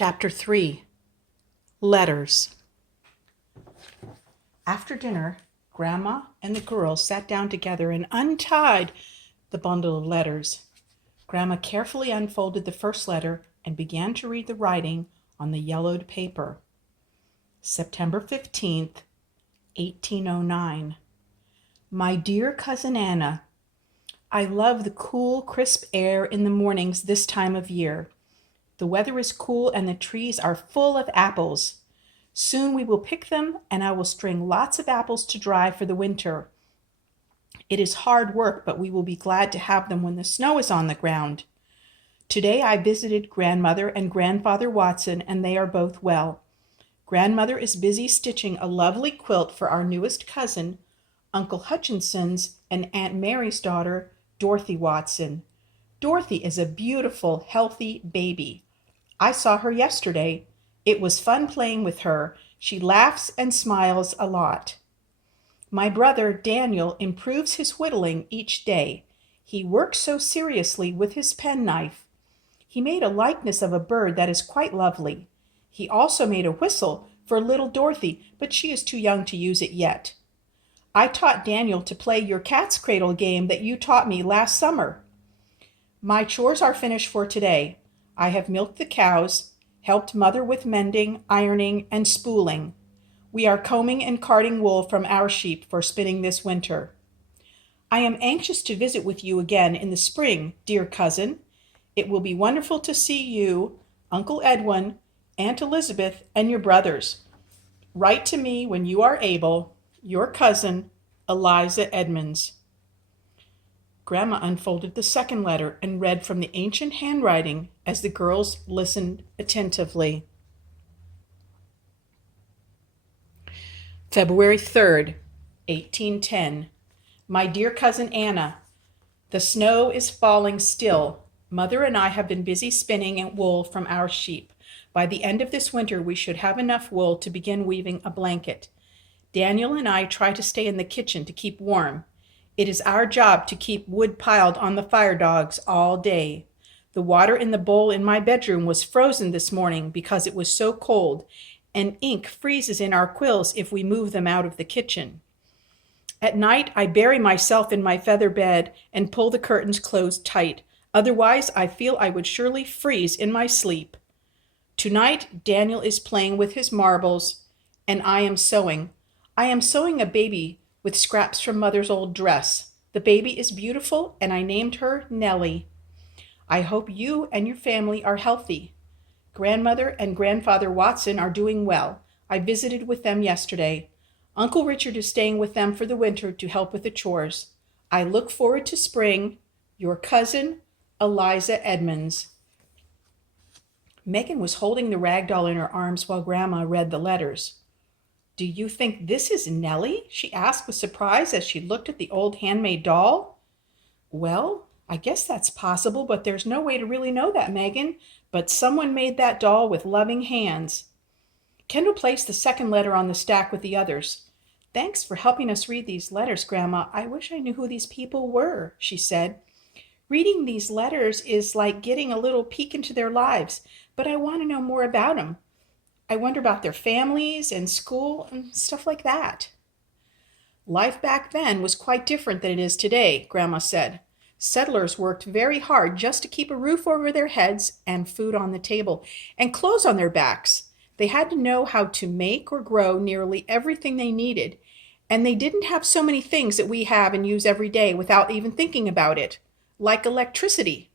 Chapter 3 Letters. After dinner, Grandma and the girls sat down together and untied the bundle of letters. Grandma carefully unfolded the first letter and began to read the writing on the yellowed paper. September 15th, 1809. My dear Cousin Anna, I love the cool, crisp air in the mornings this time of year. The weather is cool and the trees are full of apples. Soon we will pick them and I will string lots of apples to dry for the winter. It is hard work, but we will be glad to have them when the snow is on the ground. Today I visited Grandmother and Grandfather Watson and they are both well. Grandmother is busy stitching a lovely quilt for our newest cousin, Uncle Hutchinson's and Aunt Mary's daughter, Dorothy Watson. Dorothy is a beautiful, healthy baby. I saw her yesterday. It was fun playing with her. She laughs and smiles a lot. My brother Daniel improves his whittling each day. He works so seriously with his penknife. He made a likeness of a bird that is quite lovely. He also made a whistle for little Dorothy, but she is too young to use it yet. I taught Daniel to play your cat's cradle game that you taught me last summer. My chores are finished for today. I have milked the cows, helped Mother with mending, ironing, and spooling. We are combing and carding wool from our sheep for spinning this winter. I am anxious to visit with you again in the spring, dear cousin. It will be wonderful to see you, Uncle Edwin, Aunt Elizabeth, and your brothers. Write to me when you are able. Your cousin, Eliza Edmonds. Grandma unfolded the second letter and read from the ancient handwriting as the girls listened attentively. February 3rd, 1810. My dear Cousin Anna, the snow is falling still. Mother and I have been busy spinning wool from our sheep. By the end of this winter, we should have enough wool to begin weaving a blanket. Daniel and I try to stay in the kitchen to keep warm. It is our job to keep wood piled on the fire dogs all day. The water in the bowl in my bedroom was frozen this morning because it was so cold, and ink freezes in our quills if we move them out of the kitchen. At night, I bury myself in my feather bed and pull the curtains closed tight. Otherwise, I feel I would surely freeze in my sleep. Tonight, Daniel is playing with his marbles, and I am sewing. I am sewing a baby with scraps from Mother's old dress. The baby is beautiful, and I named her Nellie. I hope you and your family are healthy. Grandmother and Grandfather Watson are doing well. I visited with them yesterday. Uncle Richard is staying with them for the winter to help with the chores. I look forward to spring. Your cousin, Eliza Edmonds. Megan was holding the rag doll in her arms while Grandma read the letters. Do you think this is Nellie? She asked with surprise as she looked at the old handmade doll. Well, I guess that's possible, but there's no way to really know that, Megan. But someone made that doll with loving hands. Kendall placed the second letter on the stack with the others. Thanks for helping us read these letters, Grandma. I wish I knew who these people were, she said. Reading these letters is like getting a little peek into their lives, but I want to know more about them. I wonder about their families and school and stuff like that. Life back then was quite different than it is today, Grandma said. Settlers worked very hard just to keep a roof over their heads and food on the table and clothes on their backs. They had to know how to make or grow nearly everything they needed, and they didn't have so many things that we have and use every day without even thinking about it, like electricity.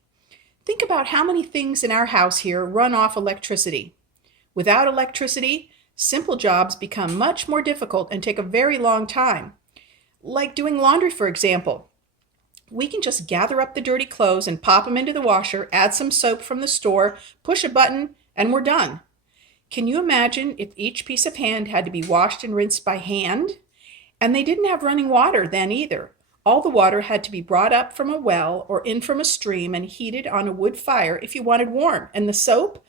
Think about how many things in our house here run off electricity. Without electricity, simple jobs become much more difficult and take a very long time. Like doing laundry, for example. We can just gather up the dirty clothes and pop them into the washer, add some soap from the store, push a button, and we're done. Can you imagine if each piece of hand had to be washed and rinsed by hand? And they didn't have running water then either. All the water had to be brought up from a well or in from a stream and heated on a wood fire if you wanted warm. And the soap?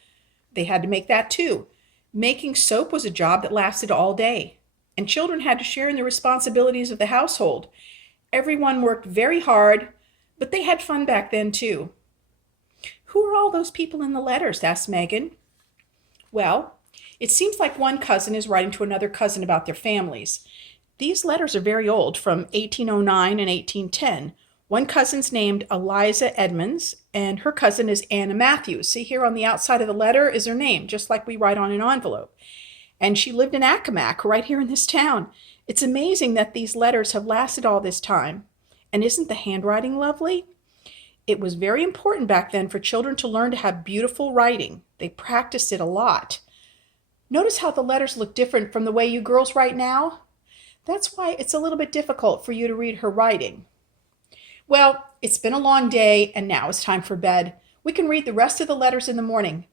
They had to make that too. Making soap was a job that lasted all day, and children had to share in the responsibilities of the household. Everyone worked very hard, but they had fun back then too. Who are all those people in the letters? Asked Megan. Well, it seems like one cousin is writing to another cousin about their families. These letters are very old, from 1809 and 1810. One cousin's named Eliza Edmonds, and her cousin is Anna Matthews. See, here on the outside of the letter is her name, just like we write on an envelope. And she lived in Accomack, right here in this town. It's amazing that these letters have lasted all this time. And isn't the handwriting lovely? It was very important back then for children to learn to have beautiful writing. They practiced it a lot. Notice how the letters look different from the way you girls write now? That's why it's a little bit difficult for you to read her writing. Well, it's been a long day, and now it's time for bed. We can read the rest of the letters in the morning.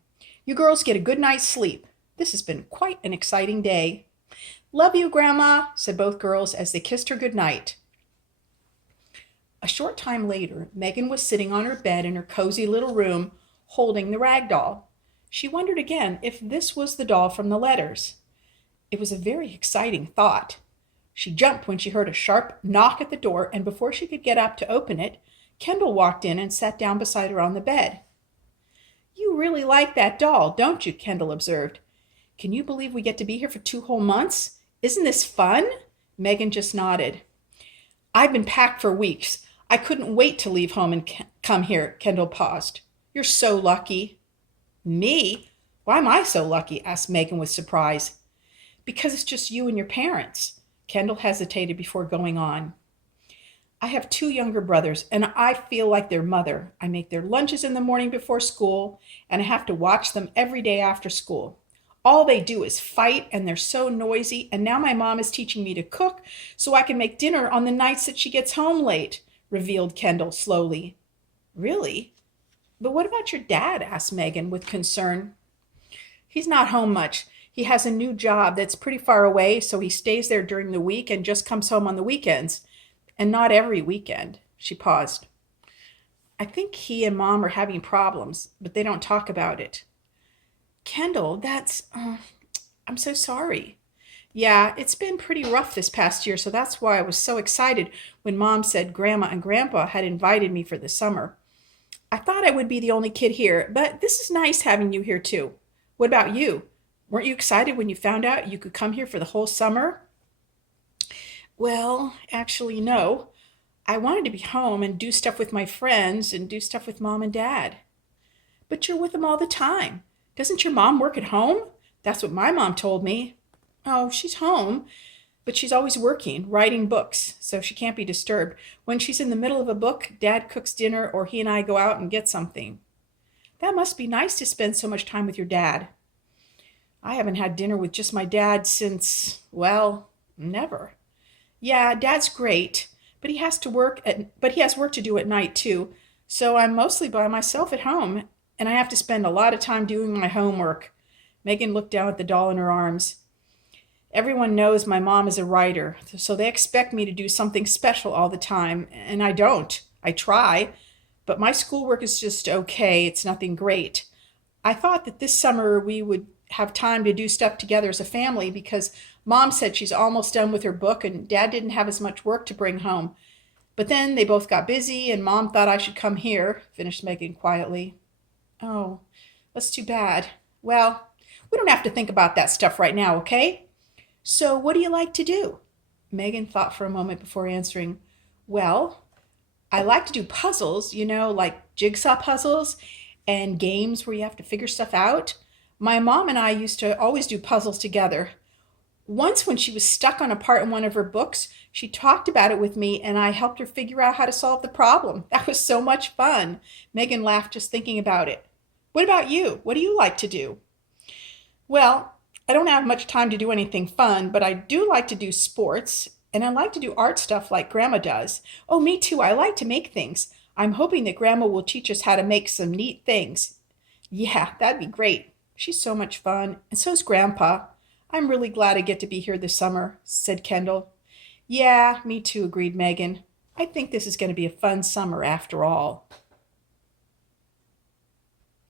You girls get a good night's sleep. This has been quite an exciting day. Love you, Grandma, said both girls as they kissed her good night. A short time later, Megan was sitting on her bed in her cozy little room, holding the rag doll. She wondered again if this was the doll from the letters. It was a very exciting thought. She jumped when she heard a sharp knock at the door, and before she could get up to open it, Kendall walked in and sat down beside her on the bed. You really like that doll, don't you? Kendall observed. Can you believe we get to be here for 2 whole months? Isn't this fun? Megan just nodded. I've been packed for weeks. I couldn't wait to leave home and come here, Kendall paused. You're so lucky. Me? Why am I so lucky? Asked Megan with surprise. Because it's just you and your parents. Kendall hesitated before going on. I have 2 younger brothers, and I feel like their mother. I make their lunches in the morning before school, and I have to watch them every day after school. All they do is fight, and they're so noisy, and now my mom is teaching me to cook so I can make dinner on the nights that she gets home late, revealed Kendall slowly. Really? But what about your dad? Asked Megan with concern. He's not home much. He has a new job that's pretty far away, so he stays there during the week and just comes home on the weekends. And not every weekend. She paused. I think he and Mom are having problems, but they don't talk about it. Kendall, I'm so sorry. Yeah, it's been pretty rough this past year, so that's why I was so excited when Mom said Grandma and Grandpa had invited me for the summer. I thought I would be the only kid here, but this is nice having you here too. What about you? Weren't you excited when you found out you could come here for the whole summer? Well, actually, no. I wanted to be home and do stuff with my friends and do stuff with Mom and Dad. But you're with them all the time. Doesn't your mom work at home? That's what my mom told me. Oh, she's home, but she's always working, writing books, so she can't be disturbed. When she's in the middle of a book, Dad cooks dinner or he and I go out and get something. That must be nice to spend so much time with your dad. I haven't had dinner with just my dad since, well, never. Yeah, Dad's great, but he has work to do at night too, so I'm mostly by myself at home, and I have to spend a lot of time doing my homework. Megan looked down at the doll in her arms. Everyone knows my mom is a writer, so they expect me to do something special all the time, and I don't. I try, but my schoolwork is just okay. It's nothing great. I thought that this summer we would have time to do stuff together as a family because Mom said she's almost done with her book and Dad didn't have as much work to bring home. But then they both got busy and Mom thought I should come here, finished Megan quietly. Oh, that's too bad. Well, we don't have to think about that stuff right now, okay? So what do you like to do? Megan thought for a moment before answering. Well, I like to do puzzles, like jigsaw puzzles and games where you have to figure stuff out. My mom and I used to always do puzzles together. Once when she was stuck on a part in one of her books, she talked about it with me and I helped her figure out how to solve the problem. That was so much fun. Megan laughed just thinking about it. What about you? What do you like to do? Well, I don't have much time to do anything fun, but I do like to do sports, and I like to do art stuff like Grandma does. Oh, me too. I like to make things. I'm hoping that Grandma will teach us how to make some neat things. Yeah, that'd be great. She's so much fun, and so's Grandpa. I'm really glad I get to be here this summer, said Kendall. Yeah, me too, agreed Megan. I think this is going to be a fun summer after all.